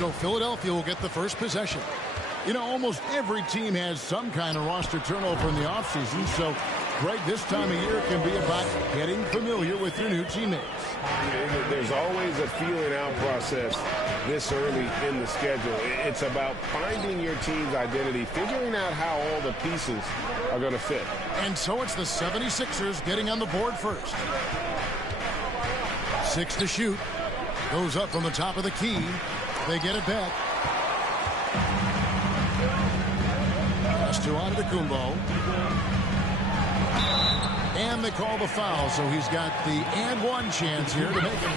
So Philadelphia will get the first possession. You know, almost every team has some kind of roster turnover in the offseason. So, Greg, this time of year can be about getting familiar with your new teammates. There's always a feeling out process this early in the schedule. It's about finding your team's identity, figuring out how all the pieces are going to fit. And so it's the 76ers getting on the board first. 6 to shoot. Goes up from the top of the key. They get it back. Pass to Antetokounmpo. And they call the foul, so he's got the and one chance here to make it.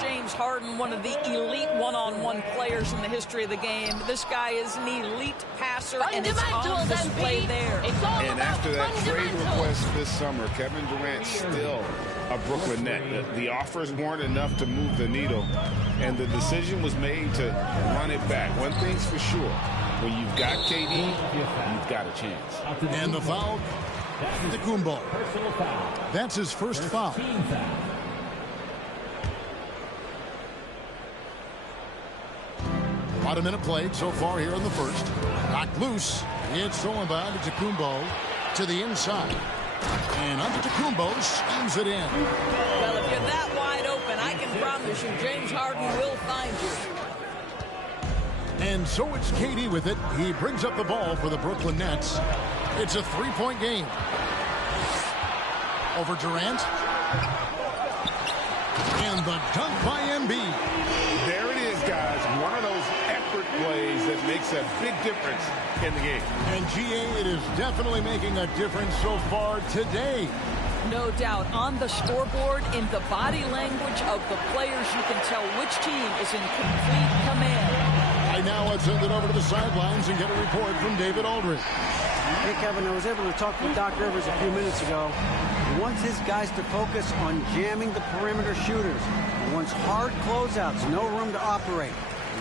James Harden, one of the elite one-on-one players in the history of the game. This guy is an elite passer, and it's on display there. And after that trade request this summer, Kevin Durant still a Brooklyn Net. The offers weren't enough to move the needle, and the decision was made to run it back. One thing's for sure. When you've got KD, you've got a chance. And the foul, Antetokounmpo. That's his first foul. About a minute played so far here in the first. Knocked loose. It's stolen by Antetokounmpo to the inside. And Antetokounmpo slams it in. Well, if you're that wide open, I can promise you James Harden will find you. And so it's KD with it. He brings up the ball for the Brooklyn Nets. It's a three-point game. Over Durant. And the dunk by Embiid. There it is, guys. One of those effort plays that makes a big difference in the game. And GA, it is definitely making a difference so far today. No doubt. On the scoreboard, in the body language of the players, you can tell which team is in complete command. Right now, let's send it over to the sidelines and get a report from David Aldridge. Hey, Kevin, I was able to talk with Doc Rivers a few minutes ago. He wants his guys to focus on jamming the perimeter shooters. He wants hard closeouts, no room to operate.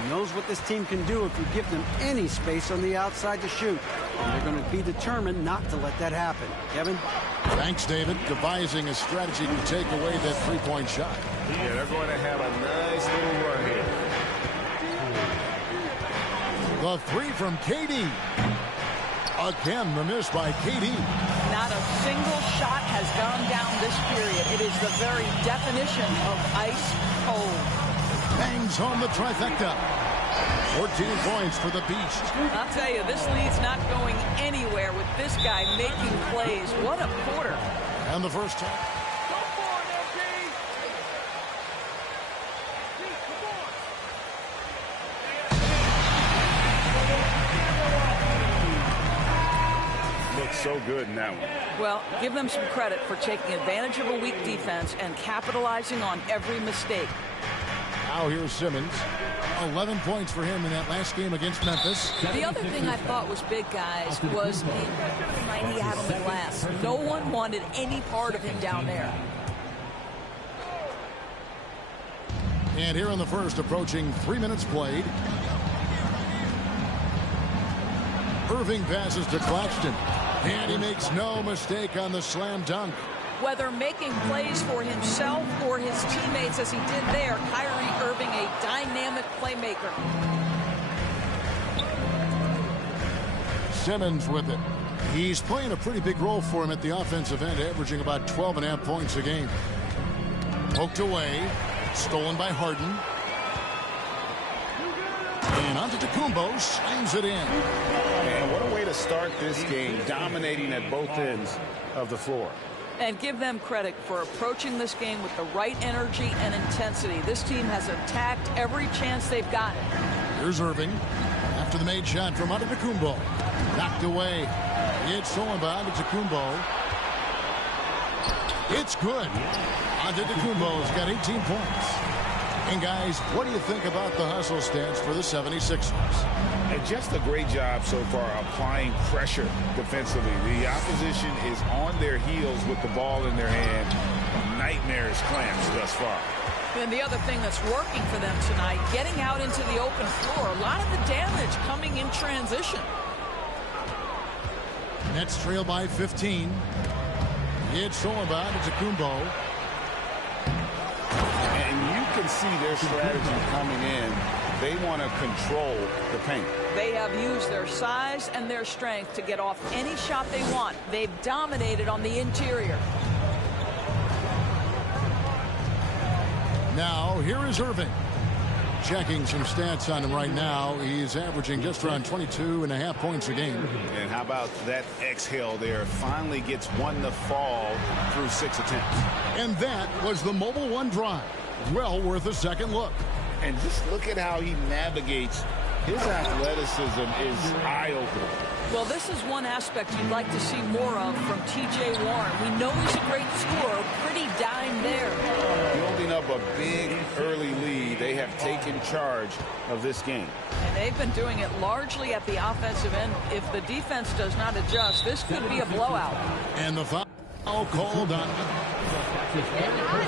He knows what this team can do if you give them any space on the outside to shoot. And they're going to be determined not to let that happen. Kevin? Thanks, David. Devising a strategy to take away that three-point shot. Yeah, they're going to have a nice little run here. The three from KD. Again, the miss by KD. Not a single shot has gone down this period. It is the very definition of ice cold. Bangs home the trifecta. 14 points for the Beast. I'll tell you, this lead's not going anywhere with this guy making plays. What a quarter. And the first time. So good in that one. Well, give them some credit for taking advantage of a weak defense and capitalizing on every mistake. Now here's Simmons. 11 points for him in that last game against Memphis. The other thing I thought was big, guys, was the night he had on the glass. No one wanted any part of him down there. And here in the first, approaching 3 minutes played. Irving passes to Claxton. And he makes no mistake on the slam dunk. Whether making plays for himself or his teammates as he did there, Kyrie Irving, a dynamic playmaker. Simmons with it. He's playing a pretty big role for him at the offensive end, averaging about 12.5 points a game. Poked away. Stolen by Harden. And Antetokounmpo slams it in. And what a way to start this game, dominating at both ends of the floor. And give them credit for approaching this game with the right energy and intensity. This team has attacked every chance they've gotten. Here's Irving. After the made shot from Antetokounmpo. Knocked away. It's stolen by Antetokounmpo. It's good. Antetokounmpo's got 18 points. And guys, what do you think about the hustle stats for the 76ers? And just a great job so far applying pressure defensively. The opposition is on their heels with the ball in their hand. Nightmares clamps thus far. And the other thing that's working for them tonight, getting out into the open floor. A lot of the damage coming in transition. Nets trail by 15. It's stolen by Antetokounmpo. And you can see their strategy coming in. They want to control the paint. They have used their size and their strength to get off any shot they want. They've dominated on the interior. Now, here is Irving. Checking some stats on him right now. He's averaging just around 22.5 points a game. And how about that exhale there? Finally gets one to fall through 6 attempts. And that was the Mobile One drive. Well worth a second look. And just look at how he navigates. His athleticism is eye-opening. Well, this is one aspect you'd like to see more of from T.J. Warren. We know he's a great scorer. Pretty dime there. Building up a big early lead, they have taken charge of this game. And they've been doing it largely at the offensive end. If the defense does not adjust, this could be a blowout. And the foul called on.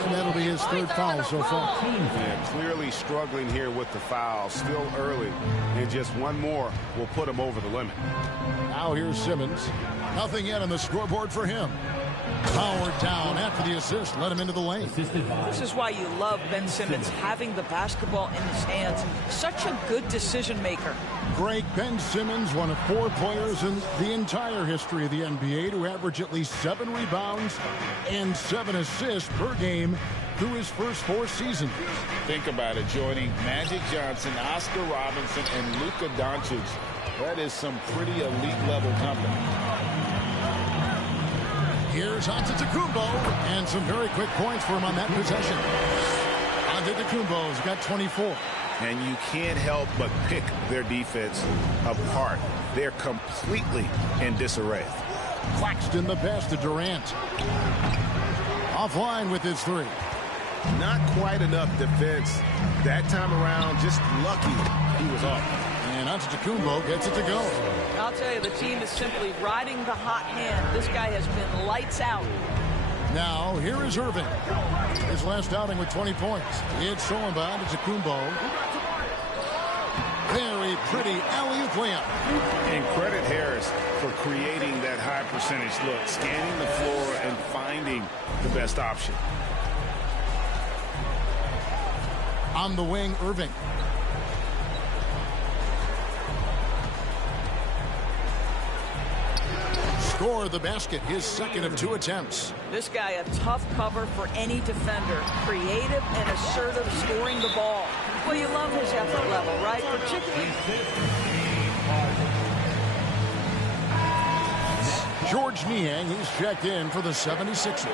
That'll be his third foul so far. Yeah, clearly struggling here with the foul. Still early. And just one more will put him over the limit. Now here's Simmons. Nothing yet on the scoreboard for him. Powered down after the assist. Let him into the lane. This is why you love Ben Simmons having the basketball in his hands. Such a good decision maker. Greg, Ben Simmons, one of 4 players in the entire history of the NBA to average at least 7 rebounds and 7 assists per game through his first 4 seasons. Think about it, joining Magic Johnson, Oscar Robinson, and Luka Doncic. That is some pretty elite level company. Here's Antetokounmpo, and some very quick points for him on that possession. Antetokounmpo's got 24. And you can't help but pick their defense apart. They're completely in disarray. Claxton the pass to Durant. Offline with his 3. Not quite enough defense that time around. Just lucky he was off. And Antetokounmpo gets it to go. I'll tell you, the team is simply riding the hot hand. This guy has been lights out. Now, here is Irving. His last outing with 20 points. It's shown by Antetokounmpo. Very pretty alley-oop layup. And credit Harris for creating that high percentage look, scanning the floor and finding the best option. On the wing, Irving. Score the basket, his second of 2 attempts. This guy a tough cover for any defender. Creative and assertive scoring the ball. Well, you love his effort level, right? Particularly. George Niang, he's checked in for the 76ers.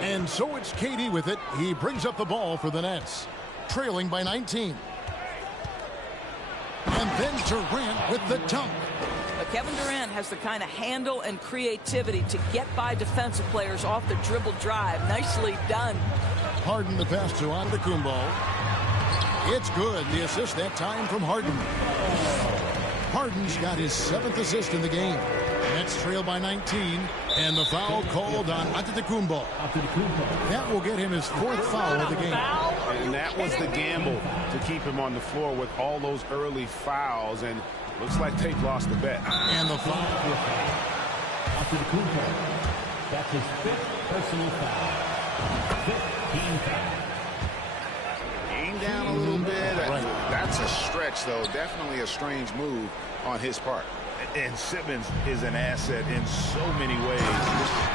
And so it's KD with it. He brings up the ball for the Nets. Trailing by 19. And then Durant with the dunk. But Kevin Durant has the kind of handle and creativity to get by defensive players off the dribble drive. Nicely done. Harden the pass to Antetokounmpo. It's good. The assist that time from Harden. Harden's got his 7th assist in the game. Nets trail by 19. And the foul called on Antetokounmpo. That will get him his 4th foul of the game. And that was the gamble to keep him on the floor with all those early fouls. And looks like they've lost the bet. And the foul. Antetokounmpo. That's his 5th personal foul. 15 foul. Came down a little bit. Right. That's a stretch, though. Definitely a strange move on his part. And Simmons is an asset in so many ways.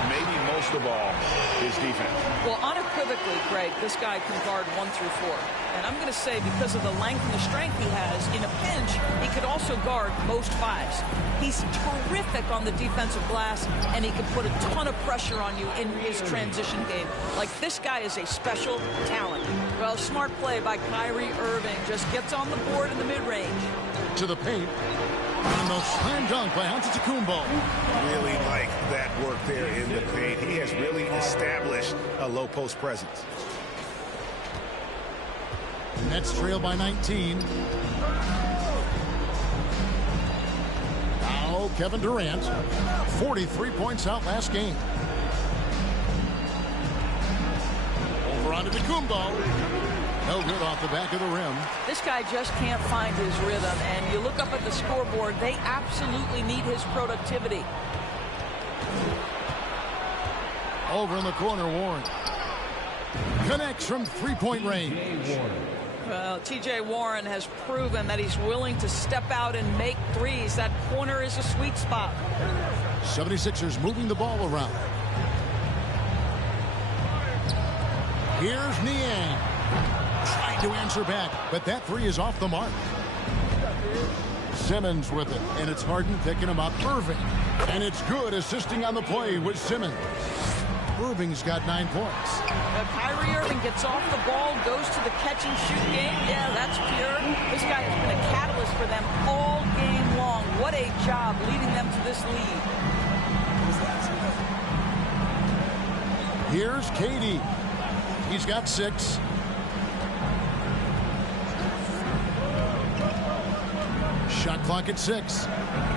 Maybe most of all, his defense. Well, unequivocally, Greg, this guy can guard 1 through 4. And I'm going to say because of the length and the strength he has, in a pinch, he could also guard most 5s. He's terrific on the defensive glass, and he can put a ton of pressure on you in his transition game. Like, this guy is a special talent. Well, smart play by Kyrie Irving. Just gets on the board in the mid-range. To the paint. And the slam dunk by Antetokounmpo. Really like that work there in the paint. He has really established a low post presence. Nets trail by 19. Now Kevin Durant. 43 points out last game. Over onto Antetokounmpo. No good off the back of the rim. This guy just can't find his rhythm, and you look up at the scoreboard, they absolutely need his productivity. Over in the corner, Warren. Connects from three-point range. Well, T.J. Warren has proven that he's willing to step out and make threes. That corner is a sweet spot. 76ers moving the ball around. Here's Niang. Trying to answer back, but that three is off the mark. Simmons with it, and it's Harden picking him up. Irving, and it's good, assisting on the play with Simmons. Irving's got 9 points. Kyrie Irving gets off the ball, goes to the catch and shoot game. Yeah, that's pure. This guy has been a catalyst for them all game long. What a job leading them to this lead. Here's KD. He's got 6. Shot clock at 6.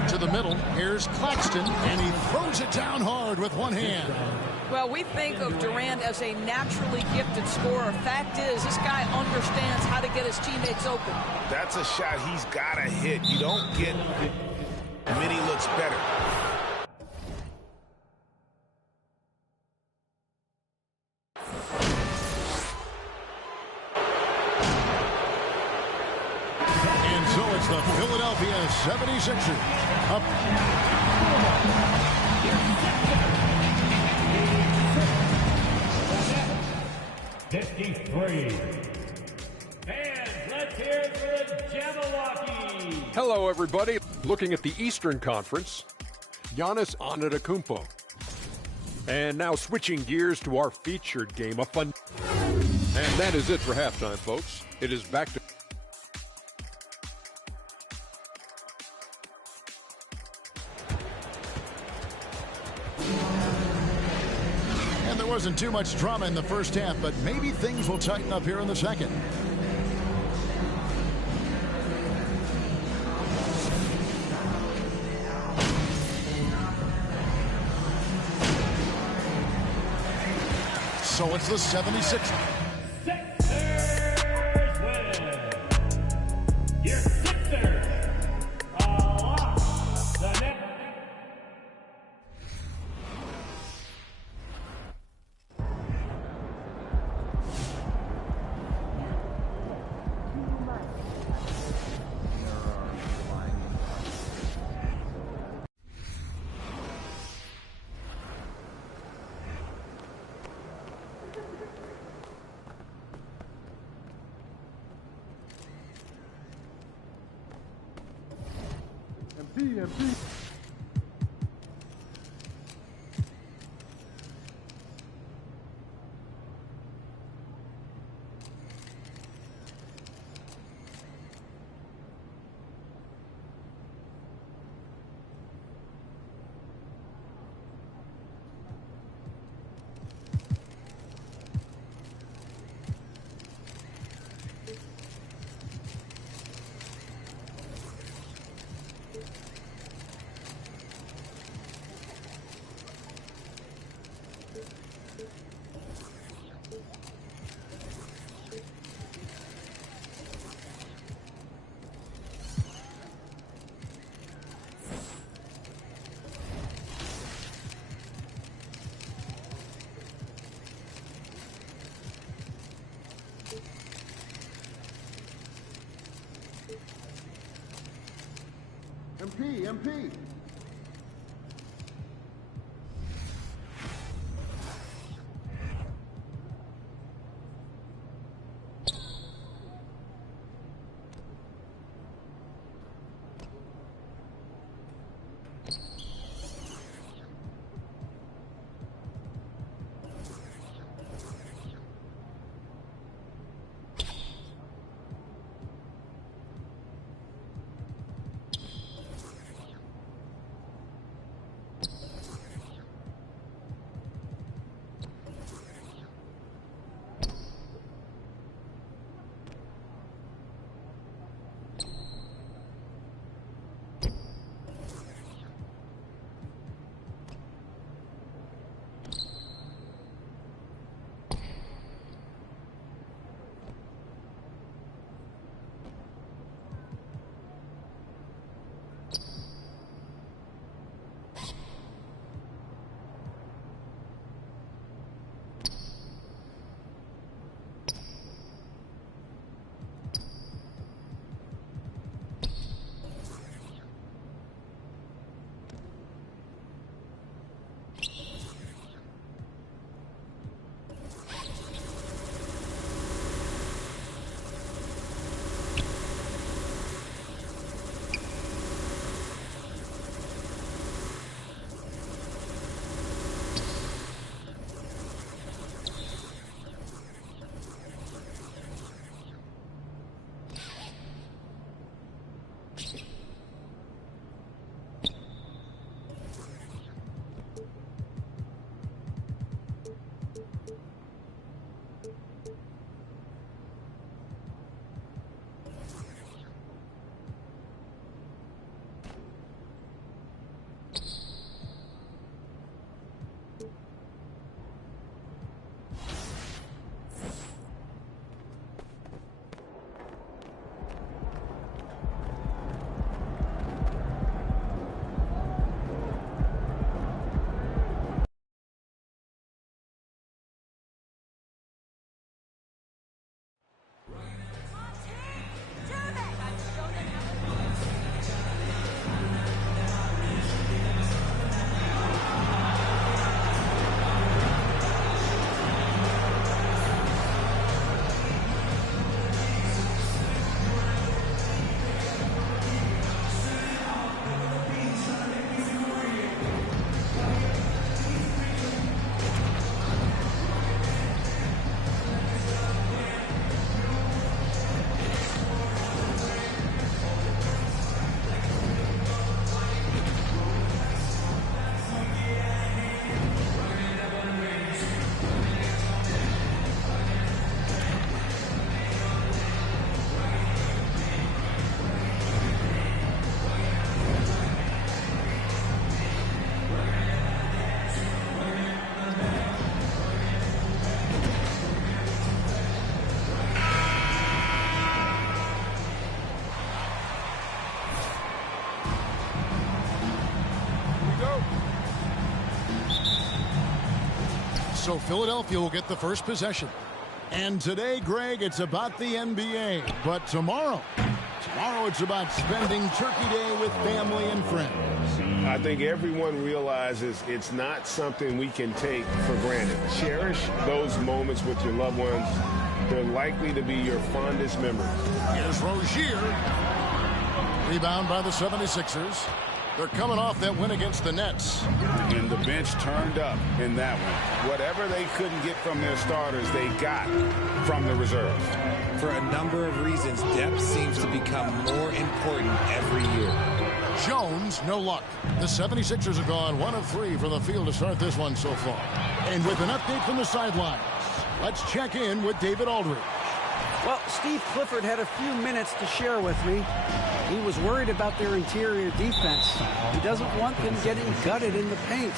To the middle. Here's Claxton, and he throws it down hard with one hand. Well, we think of Durant as a naturally gifted scorer. Fact is, this guy understands how to get his teammates open. That's a shot he's got to hit. You don't get many looks better. And so it's the Philadelphia 76ers up. 53. Fans, let's hear it for the Jabberwocky. Hello, everybody. Looking at the Eastern Conference, Giannis Antetokounmpo. And now switching gears to our featured game of fun. And that is it for halftime, folks. It is back to... There wasn't too much drama in the first half, but maybe things will tighten up here in the second. So it's the 76ers. Sixers win. Your Sixers lost the net. MP. So Philadelphia will get the first possession. And today, Greg, it's about the NBA. But tomorrow it's about spending Turkey Day with family and friends. I think everyone realizes it's not something we can take for granted. Cherish those moments with your loved ones. They're likely to be your fondest memories. Here's Rozier. Rebound by the 76ers. They're coming off that win against the Nets. And the bench turned up in that one. Whatever they couldn't get from their starters, they got from the reserves. For a number of reasons, depth seems to become more important every year. Jones, no luck. The 76ers have gone 1 of 3 from the field to start this one so far. And with an update from the sidelines, let's check in with David Aldridge. Well, Steve Clifford had a few minutes to share with me. He was worried about their interior defense. He doesn't want them getting gutted in the paint.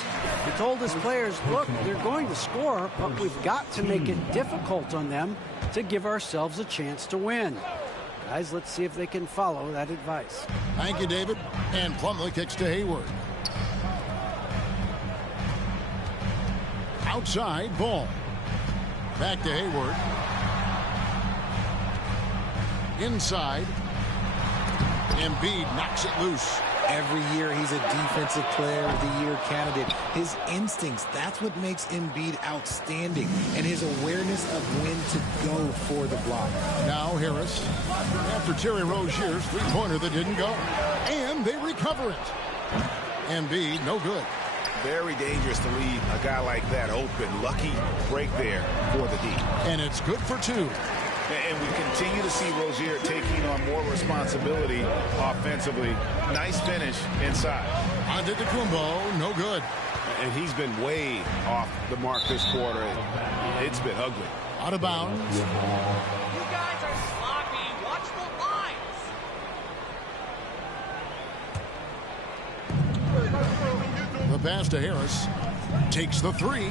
He told his players, look, they're going to score, but we've got to make it difficult on them to give ourselves a chance to win. Guys, let's see if they can follow that advice. Thank you, David. And Plumlee kicks to Hayward. Outside, ball. Back to Hayward. Inside. Embiid knocks it loose. Every year he's a Defensive Player of the Year candidate. His instincts, that's what makes Embiid outstanding. And his awareness of when to go for the block. Now Harris. After Terry Rozier's three-pointer that didn't go. And they recover it. Embiid, no good. Very dangerous to leave a guy like that open. Lucky break there for the D. And it's good for 2. And we continue to see Rozier taking on more responsibility offensively. Nice finish inside. Antetokounmpo, no good. And he's been way off the mark this quarter. It's been ugly. Out of bounds. You guys are sloppy. Watch the lines. The pass to Harris. Takes the 3.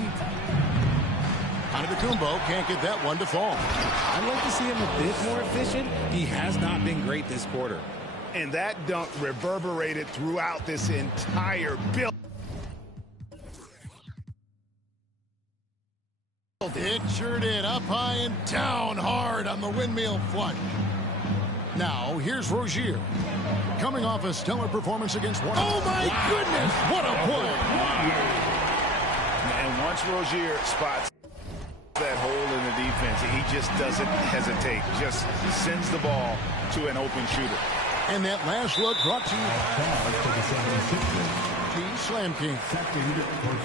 Antetokounmpo can't get that one to fall. I'd like to see him a bit more efficient. He has not been great this quarter. And that dunk reverberated throughout this entire build. It sure did. Up high and down hard on the windmill flush. Now, here's Rozier. Coming off a stellar performance against one. Oh, my goodness! What a play! And once Rozier spots that hole in the defense, he just doesn't hesitate. Just sends the ball to an open shooter. And that last look brought to you by Slam King.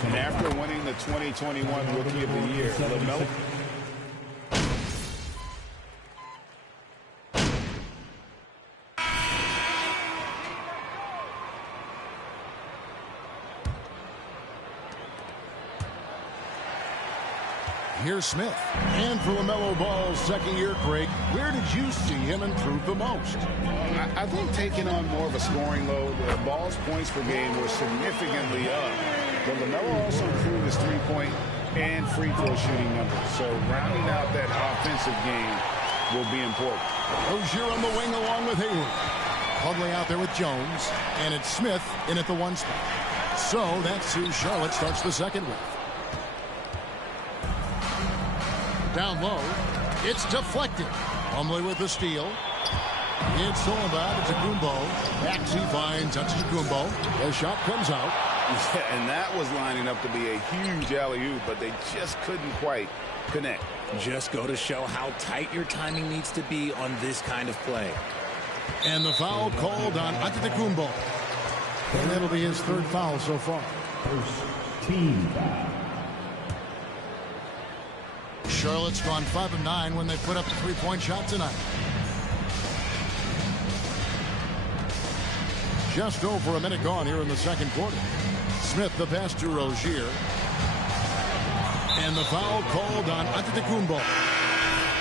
And after winning the 2021 Rookie of the Year, LaMelo. Here's Smith. And for LaMelo Ball's second year, Craig, where did you see him improve the most? I think taking on more of a scoring load. Ball's points per game were significantly up. But LaMelo also improved his three-point and free throw shooting numbers. So rounding out that offensive game will be important. Rozier on the wing along with Hayward. Plumlee out there with Jones. And it's Smith in at the 1 spot. So that's who Charlotte starts the second with. Down low. It's deflected. Plumlee with the steal. It's all about Antetokounmpo. Maxey finds Antetokounmpo. The shot comes out. And that was lining up to be a huge alley-oop, but they just couldn't quite connect. Just go to show how tight your timing needs to be on this kind of play. And the foul called on Antetokounmpo. And that'll be his 3rd foul so far. First team foul. Charlotte's gone 5 of 9 when they put up a 3-point shot tonight. Just over a minute gone here in the second quarter. Smith the pass to Rozier. And the foul called on Antetokounmpo.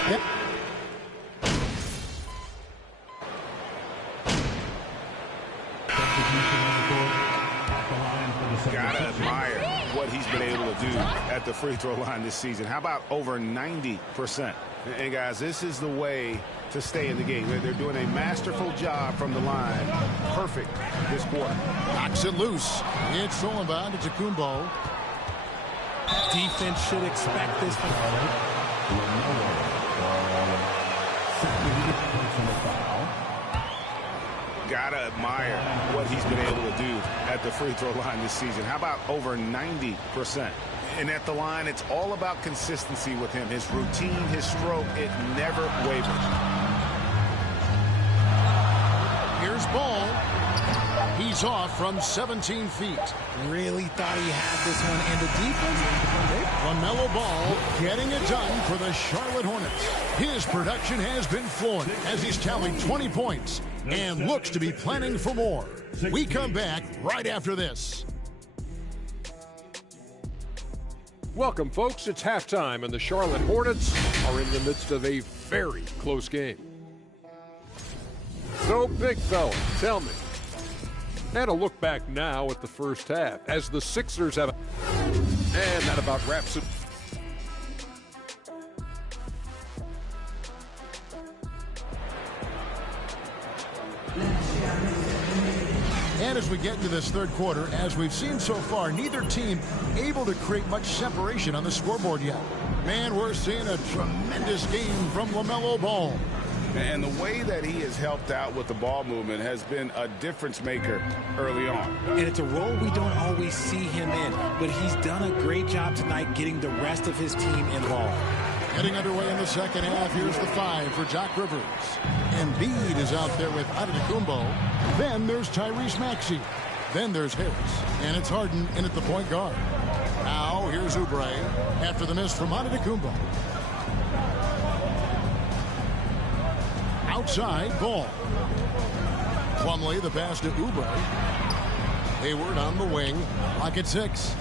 Yep. Gotta admire what he's been able to do at the free throw line this season. How about over 90%? And guys, this is the way to stay in the game. They're doing a masterful job from the line. Perfect this quarter. Knocks it loose. It's all about Antetokounmpo. Defense should expect this. Gotta admire what he's been able to do at the free throw line this season. How about over 90%? And at the line, it's all about consistency with him. His routine, his stroke, it never wavers. Here's Ball. He's off from 17 feet. Really thought he had this one. And the defense, LaMelo Ball getting it done for the Charlotte Hornets. His production has been flowing as he's tallied 20 points and looks to be planning for more. We come back right after this. Welcome, folks. It's halftime, and the Charlotte Hornets are in the midst of a very close game. So, big fella, tell me. And a look back now at the first half as the Sixers have... And that about wraps it. And as we get into this third quarter, as we've seen so far, neither team able to create much separation on the scoreboard yet. Man, we're seeing a tremendous game from LaMelo Ball. And the way that he has helped out with the ball movement has been a difference maker early on. and it's a role we don't always see him in, but he's done a great job tonight getting the rest of his team involved. Getting underway in the second half, here's the 5 for Doc Rivers. Embiid is out there with Antetokounmpo. Then there's Tyrese Maxey. Then there's Harris. And it's Harden in at the point guard. Now here's Oubre after the miss from Antetokounmpo. Outside, Ball. Plumlee, the pass to Oubre. Hayward on the wing. Lock at 6.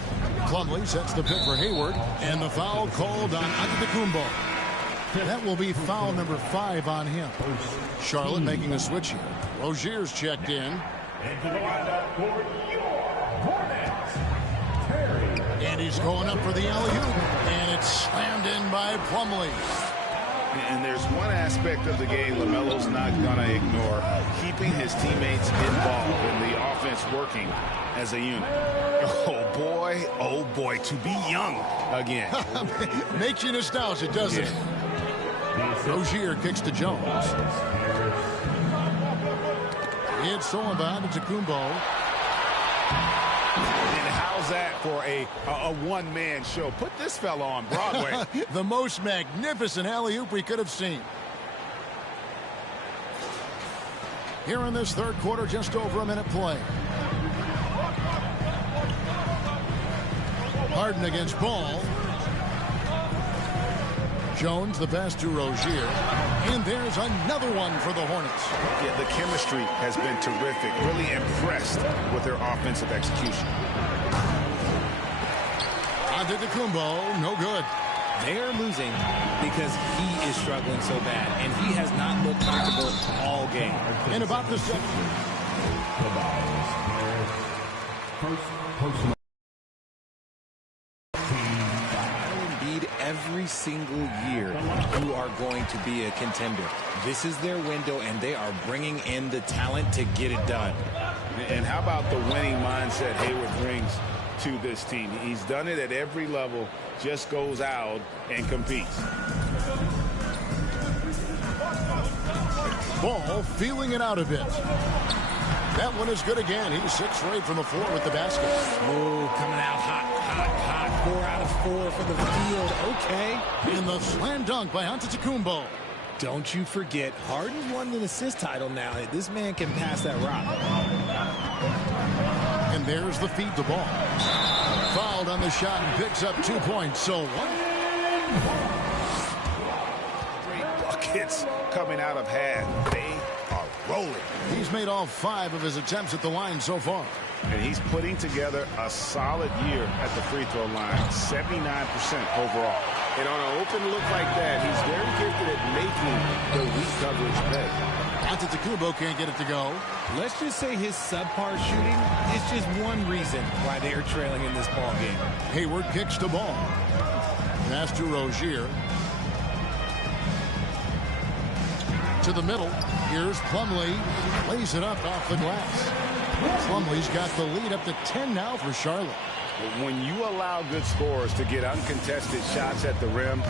Plumlee sets the pick for Hayward. And the foul called on Antetokounmpo. That will be foul number 5 on him. Charlotte making a switch here. Rozier's checked in. And he's going up for the alley-oop. And it's slammed in by Plumlee. And there's one aspect of the game LaMelo's not going to ignore, keeping his teammates involved and the offense working as a unit. Oh boy, to be young again. Makes you nostalgic, doesn't it? Rozier kicks to Jones. It's Sullivan to Antetokounmpo. And how's that for a one-man show? Put this fella on Broadway. The most magnificent alley-oop we could have seen. Here in this third quarter, just over a minute play. Harden against Ball. Jones, the pass to Rozier. And there's another one for the Hornets. Yeah, the chemistry has been terrific. Really impressed with their offensive execution. Antetokounmpo, no good. They're losing because he is struggling so bad, and he has not looked comfortable all game. In about the second. Every single year, you are going to be a contender. This is their window, and they are bringing in the talent to get it done. And how about the winning mindset Hayward brings to this team? He's done it at every level, just goes out and competes. Ball feeling it out a bit. That one is good again. He's 6 straight from the floor with the basket. Oh, coming out hot. 4 out of 4 for the field. Okay. And the slam dunk by Antetokounmpo. Don't you forget, Harden won an assist title now. This man can pass that rock. And there's the feed to Ball. Fouled on the shot and picks up 2 points. So Great buckets coming out of half. They are rolling. He's made all 5 of his attempts at the line so far. And he's putting together a solid year at the free throw line, 79% overall. And on an open look like that, he's very gifted at making the weak coverage pay. Antetokounmpo can't get it to go. Let's just say his subpar shooting is just one reason why they are trailing in this ball game. Hayward kicks the ball. Pass to Rozier. To the middle. Here's Plumlee. Lays it up off the glass. Plumlee's got the lead up to 10 now for Charlotte. When you allow good scorers to get uncontested shots at the rim,